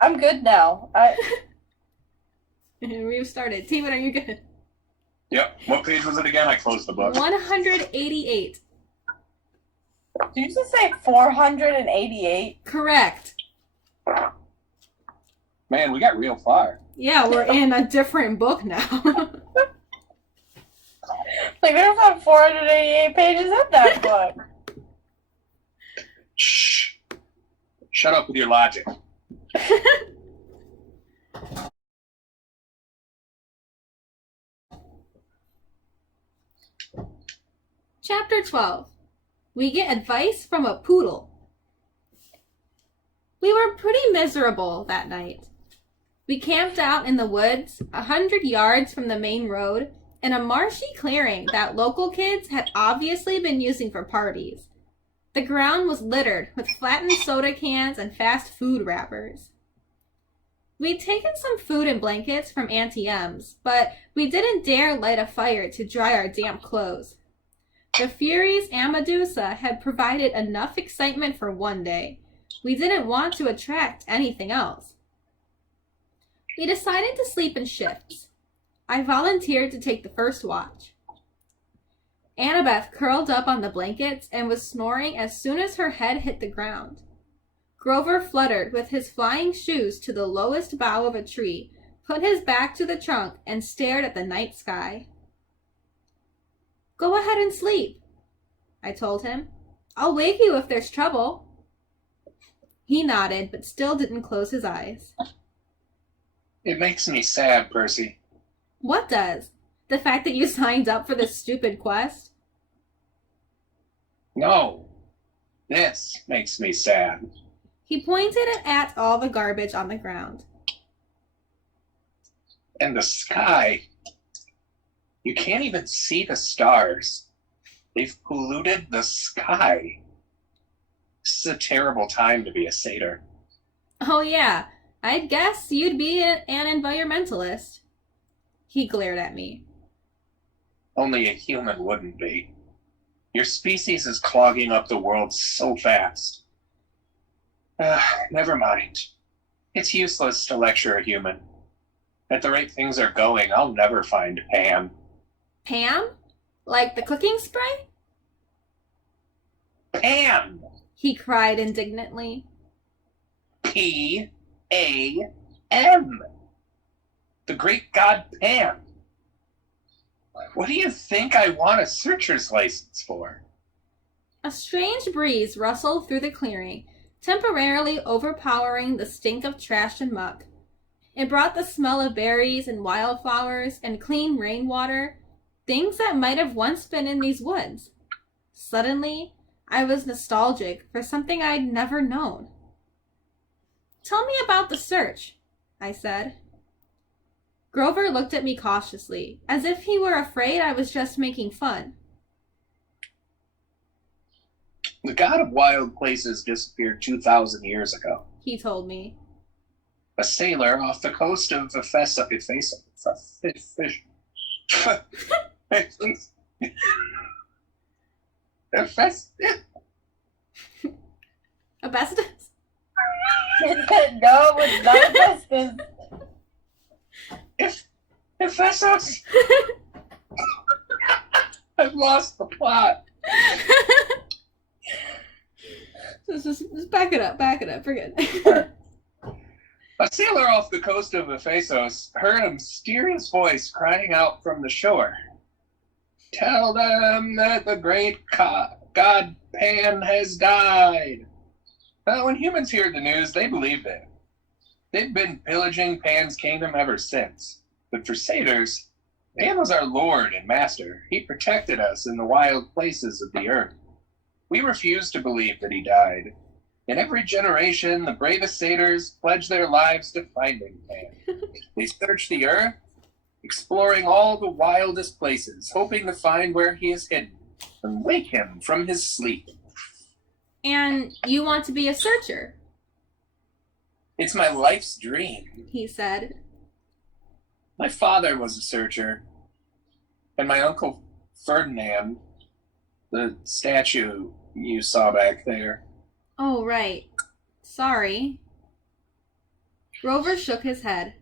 I'm good now. We've started. Steven, are you good? Yep. What page was it again? I closed the book. 188. Did you just say 488? Correct. Man, we got real far. Yeah, we're in a different book now. Like, there's not 488 pages in that book. Shh. Shut up with your logic. Chapter 12. We get advice from a poodle. We were pretty miserable that night. We camped out in the woods, 100 yards from the main road, in a marshy clearing that local kids had obviously been using for parties. The ground was littered with flattened soda cans and fast food wrappers. We'd taken some food and blankets from Auntie M's, but we didn't dare light a fire to dry our damp clothes. The Furies and Medusa had provided enough excitement for one day. We didn't want to attract anything else. We decided to sleep in shifts. I volunteered to take the first watch. Annabeth curled up on the blankets and was snoring as soon as her head hit the ground. Grover fluttered with his flying shoes to the lowest bough of a tree, put his back to the trunk, and stared at the night sky. Go ahead and sleep, I told him. I'll wake you if there's trouble. He nodded, but still didn't close his eyes. It makes me sad, Percy. What does? The fact that you signed up for this stupid quest? No. This makes me sad. He pointed at all the garbage on the ground. And the sky. You can't even see the stars. They've polluted the sky. This is a terrible time to be a satyr. Oh yeah, I'd guess you'd be an environmentalist. He glared at me. Only a human wouldn't be. Your species is clogging up the world so fast. Never mind. It's useless to lecture a human. At the rate things are going, I'll never find Pam. Pam? Like the cooking spray? Pam! He cried indignantly. P-A-M! The great god Pan. What do you think I want a searcher's license for? A strange breeze rustled through the clearing, temporarily overpowering the stink of trash and muck. It brought the smell of berries and wildflowers and clean rainwater, things that might have once been in these woods. Suddenly, I was nostalgic for something I'd never known. Tell me about the search, I said. Grover looked at me cautiously, as if he were afraid I was just making fun. The god of wild places disappeared 2,000 years ago. He told me. A sailor off the coast of Ephesus. Asbestos? No, it's not asbestos. Ephesus! I've lost the plot. Just back it up, forget it. A sailor off the coast of Ephesus heard a mysterious voice crying out from the shore. Tell them that the great god Pan has died. When humans heard the news, they believed it. They've been pillaging Pan's kingdom ever since. But for satyrs, Pan was our lord and master. He protected us in the wild places of the earth. We refused to believe that he died. In every generation, the bravest satyrs pledge their lives to finding Pan. They search the earth, exploring all the wildest places, hoping to find where he is hidden and wake him from his sleep. And you want to be a searcher? It's my life's dream, He said. My father was a searcher, and my uncle Ferdinand, the statue you saw back there. Oh, right. Sorry. Grover shook his head.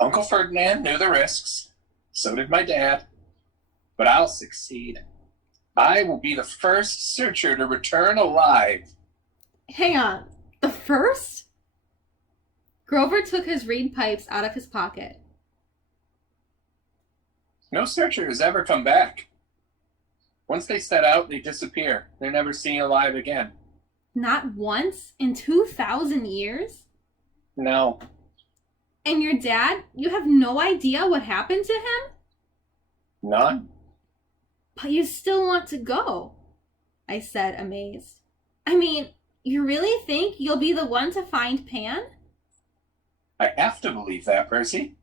Uncle Ferdinand knew the risks. So did my dad. But I'll succeed. I will be the first searcher to return alive. Hang on. The first? Grover took his reed pipes out of his pocket. No searchers ever come back. Once they set out, they disappear. They're never seen alive again. Not once in 2,000 years? No. And your dad, you have no idea what happened to him? None. But you still want to go, I said, amazed. I mean, you really think you'll be the one to find Pan? I have to believe that, Percy.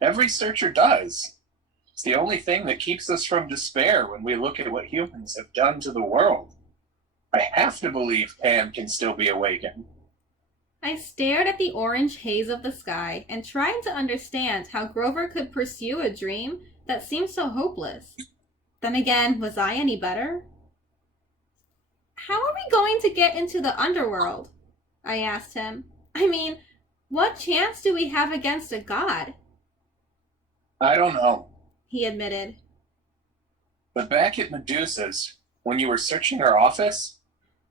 Every searcher does. It's the only thing that keeps us from despair when we look at what humans have done to the world. I have to believe Pan can still be awakened. I stared at the orange haze of the sky and tried to understand how Grover could pursue a dream that seemed so hopeless. Then again, was I any better? How are we going to get into the underworld? I asked him. I mean, what chance do we have against a god? I don't know. He admitted. But back at Medusa's, when you were searching her office,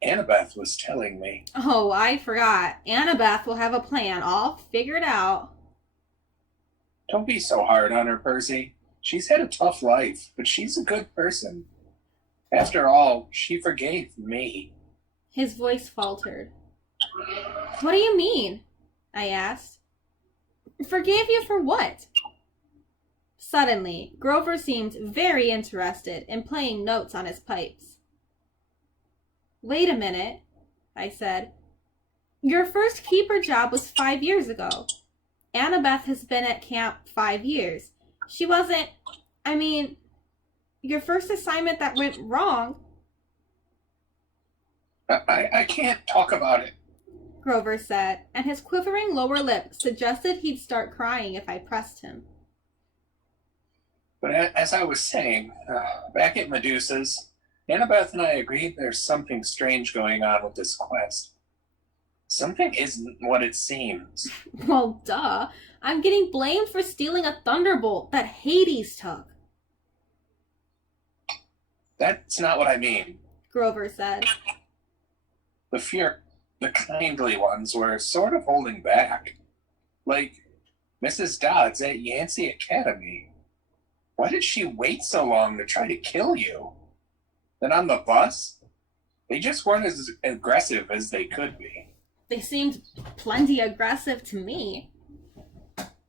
Annabeth was telling me. Oh, I forgot. Annabeth will have a plan all figured out. Don't be so hard on her, Percy. She's had a tough life, but she's a good person. After all, she forgave me. His voice faltered. What do you mean? I asked. Forgave you for what? Suddenly, Grover seemed very interested in playing notes on his pipes. Wait a minute, I said. Your first keeper job was 5 years ago. Annabeth has been at camp 5 years. She wasn't, your first assignment that went wrong. I can't talk about it, Grover said, and his quivering lower lip suggested he'd start crying if I pressed him. But as I was saying, back at Medusa's, Annabeth and I agreed there's something strange going on with this quest. Something isn't what it seems. Well, duh. I'm getting blamed for stealing a thunderbolt that Hades took. That's not what I mean. Grover said. The kindly ones were sort of holding back. Like Mrs. Dodds at Yancey Academy. Why did she wait so long to try to kill you? Then on the bus, they just weren't as aggressive as they could be. They seemed plenty aggressive to me.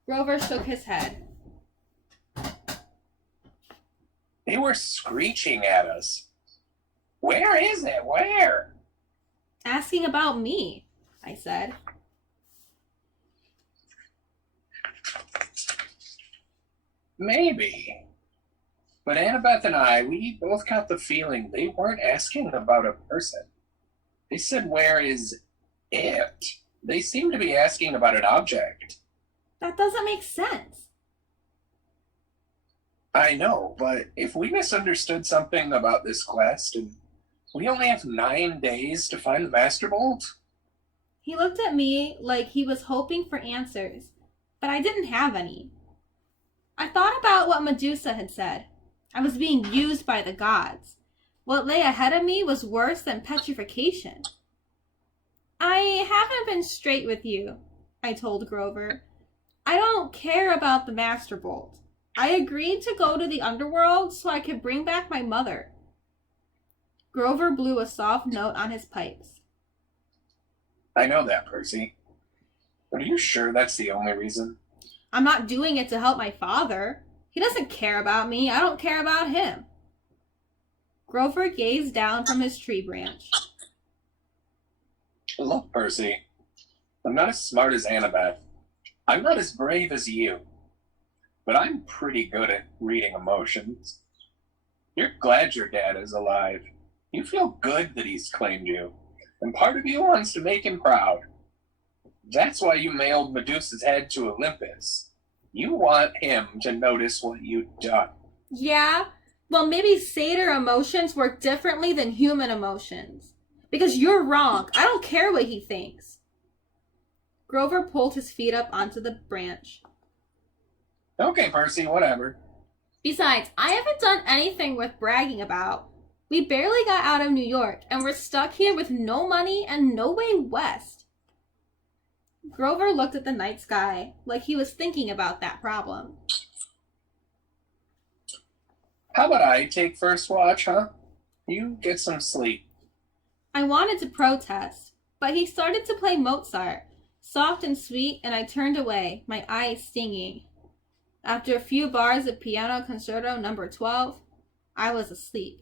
Grover shook his head. They were screeching at us. Where is it? Where? Asking about me, I said. Maybe. But Annabeth and I, we both got the feeling they weren't asking about a person. They said, where is it? They seemed to be asking about an object. That doesn't make sense. I know, but if we misunderstood something about this quest, and we only have 9 days to find the Master Bolt. He looked at me like he was hoping for answers, but I didn't have any. I thought about what Medusa had said. I was being used by the gods. What lay ahead of me was worse than petrification. I haven't been straight with you, I told Grover. I don't care about the Master Bolt. I agreed to go to the underworld so I could bring back my mother. Grover blew a soft note on his pipes. I know that, Percy. But are you sure that's the only reason? I'm not doing it to help my father. He doesn't care about me. I don't care about him. Grover gazed down from his tree branch. Look, Percy, I'm not as smart as Annabeth. I'm not as brave as you. But I'm pretty good at reading emotions. You're glad your dad is alive. You feel good that he's claimed you. And part of you wants to make him proud. That's why you mailed Medusa's head to Olympus. You want him to notice what you've done. Yeah? Well, maybe satyr emotions work differently than human emotions. Because you're wrong. I don't care what he thinks. Grover pulled his feet up onto the branch. Okay, Percy, whatever. Besides, I haven't done anything worth bragging about. We barely got out of New York, and we're stuck here with no money and no way west. Grover looked at the night sky, like he was thinking about that problem. How about I take first watch, huh? You get some sleep. I wanted to protest, but he started to play Mozart, soft and sweet, and I turned away, my eyes stinging. After a few bars of Piano Concerto No. 12, I was asleep.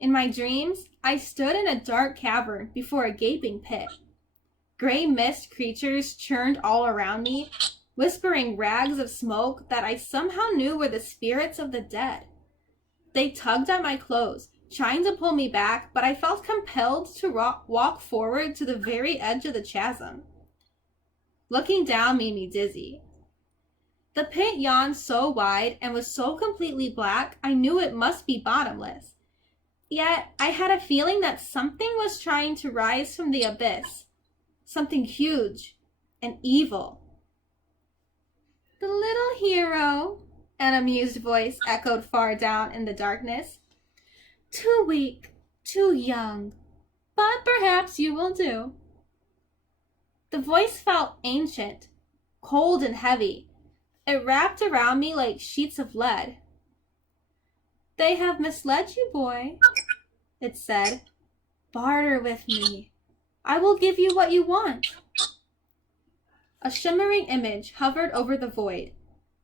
In my dreams, I stood in a dark cavern before a gaping pit. Gray mist creatures churned all around me, whispering rags of smoke that I somehow knew were the spirits of the dead. They tugged at my clothes, trying to pull me back, but I felt compelled to walk forward to the very edge of the chasm. Looking down made me dizzy. The pit yawned so wide and was so completely black, I knew it must be bottomless. Yet, I had a feeling that something was trying to rise from the abyss. Something huge and evil. The little hero, an amused voice echoed far down in the darkness. Too weak, too young, but perhaps you will do. The voice felt ancient, cold and heavy. It wrapped around me like sheets of lead. They have misled you, boy, it said. Barter with me. I will give you what you want. A shimmering image hovered over the void.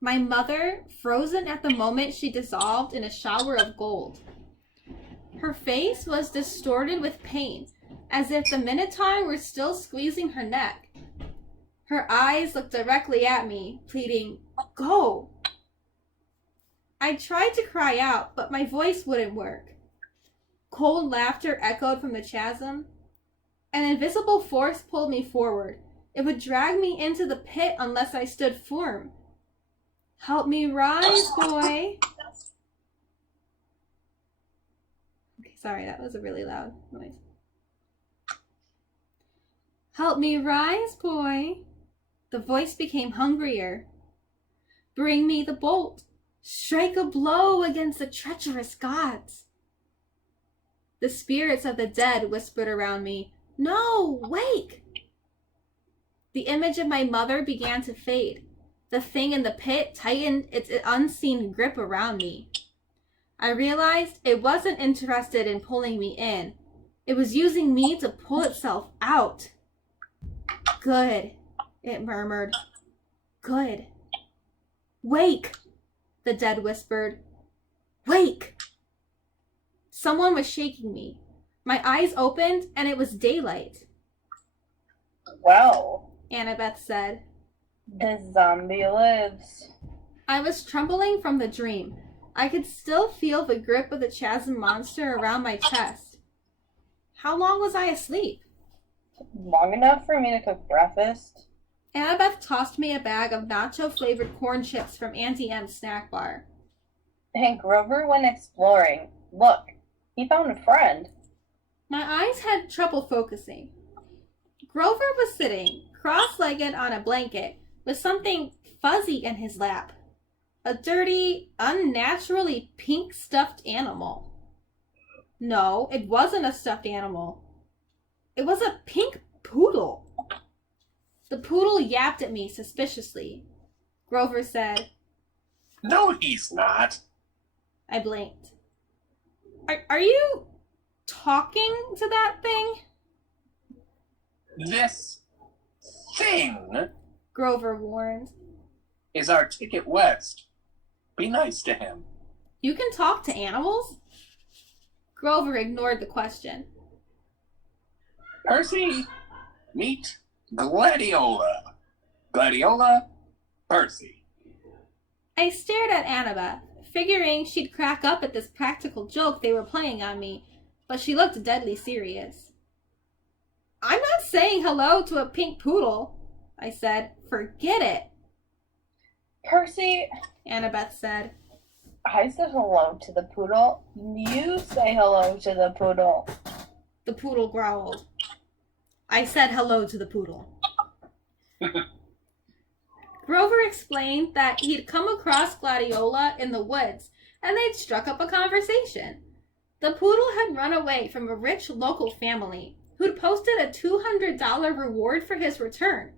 My mother, frozen at the moment she dissolved in a shower of gold. Her face was distorted with pain, as if the Minotaur were still squeezing her neck. Her eyes looked directly at me, pleading, "Go!" I tried to cry out, but my voice wouldn't work. Cold laughter echoed from the chasm. An invisible force pulled me forward. It would drag me into the pit unless I stood firm. Help me rise, boy. Okay, sorry, that was a really loud noise. Help me rise, boy. The voice became hungrier. Bring me the bolt. Strike a blow against the treacherous gods. The spirits of the dead whispered around me, "No, wake!" The image of my mother began to fade. The thing in the pit tightened its unseen grip around me. I realized it wasn't interested in pulling me in. It was using me to pull itself out. Good, it murmured. Good. Wake, the dead whispered. Wake! Someone was shaking me. My eyes opened and it was daylight. Well, Annabeth said. the zombie lives. I was trembling from the dream. I could still feel the grip of the chasm monster around my chest. How long was I asleep? Long enough for me to cook breakfast. Annabeth tossed me a bag of nacho-flavored corn chips from Auntie M's snack bar. And Grover went exploring. Look, he found a friend. My eyes had trouble focusing. Grover was sitting, cross-legged on a blanket, with something fuzzy in his lap. A dirty, unnaturally pink stuffed animal. No, it wasn't a stuffed animal. It was a pink poodle. The poodle yapped at me suspiciously. Grover said, No, he's not. I blinked. Are you talking to that thing? This thing Grover warned. is our ticket west. Be nice to him. You can talk to animals? Grover ignored the question. Percy, meet Gladiola. Gladiola, Percy. I stared at Annabeth, figuring she'd crack up at this practical joke they were playing on me, but she looked deadly serious. I'm not saying hello to a pink poodle, I said. Forget it, Percy, Annabeth said. I said hello to the poodle. You say hello to the poodle. The poodle growled. I said hello to the poodle. Grover explained that he'd come across Gladiola in the woods, and they'd struck up a conversation. The poodle had run away from a rich local family who'd posted a $200 reward for his return.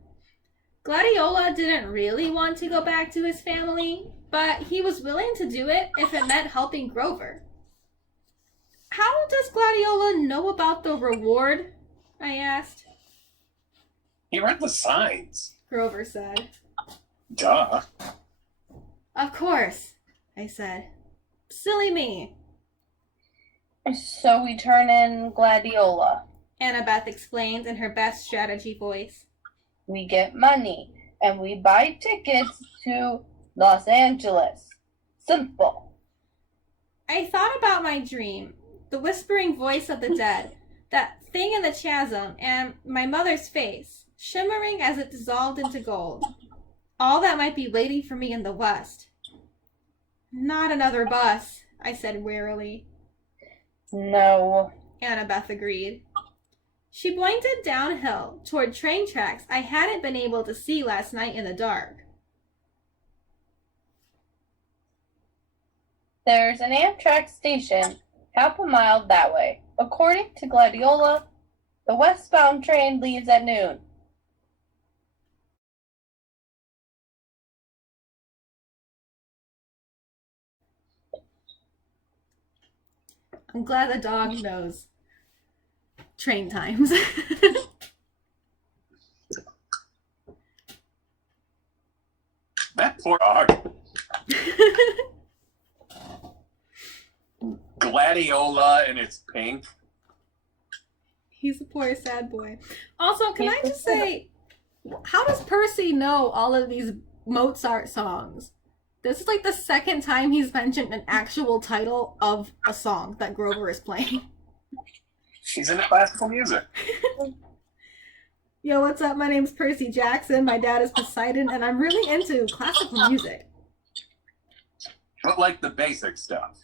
Gladiola didn't really want to go back to his family, but he was willing to do it if it meant helping Grover. How does Gladiola know about the reward? I asked. He read the signs. Grover said. Duh. Of course, I said. Silly me. So we turn in Gladiola. Annabeth explained in her best strategy voice. We get money, and we buy tickets to Los Angeles. Simple. I thought about my dream, the whispering voice of the dead, that thing in the chasm, and my mother's face, shimmering as it dissolved into gold. All that might be waiting for me in the West. Not another bus, I said wearily. No. Annabeth agreed. She pointed downhill toward train tracks I hadn't been able to see last night in the dark. There's an Amtrak station half a mile that way. According to Gladiola, the westbound train leaves at noon. I'm glad the dog knows train times. That poor dog. Gladiola and it's pink. He's a poor sad boy. Also, can I just say, how does Percy know all of these Mozart songs? This is like the second time he's mentioned an actual title of a song that Grover is playing. She's into classical music. Yo, what's up? My name's Percy Jackson. My dad is Poseidon, and I'm really into classical music. But like the basic stuff.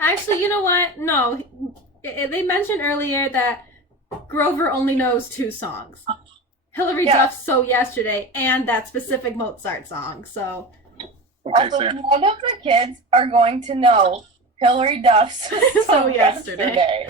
Actually, you know what? No. They mentioned earlier that Grover only knows 2 songs. Hilary Duff's So Yesterday and that specific Mozart song, so... Okay, Although fair. none of the kids are going to know Hilary Duff's So Yesterday.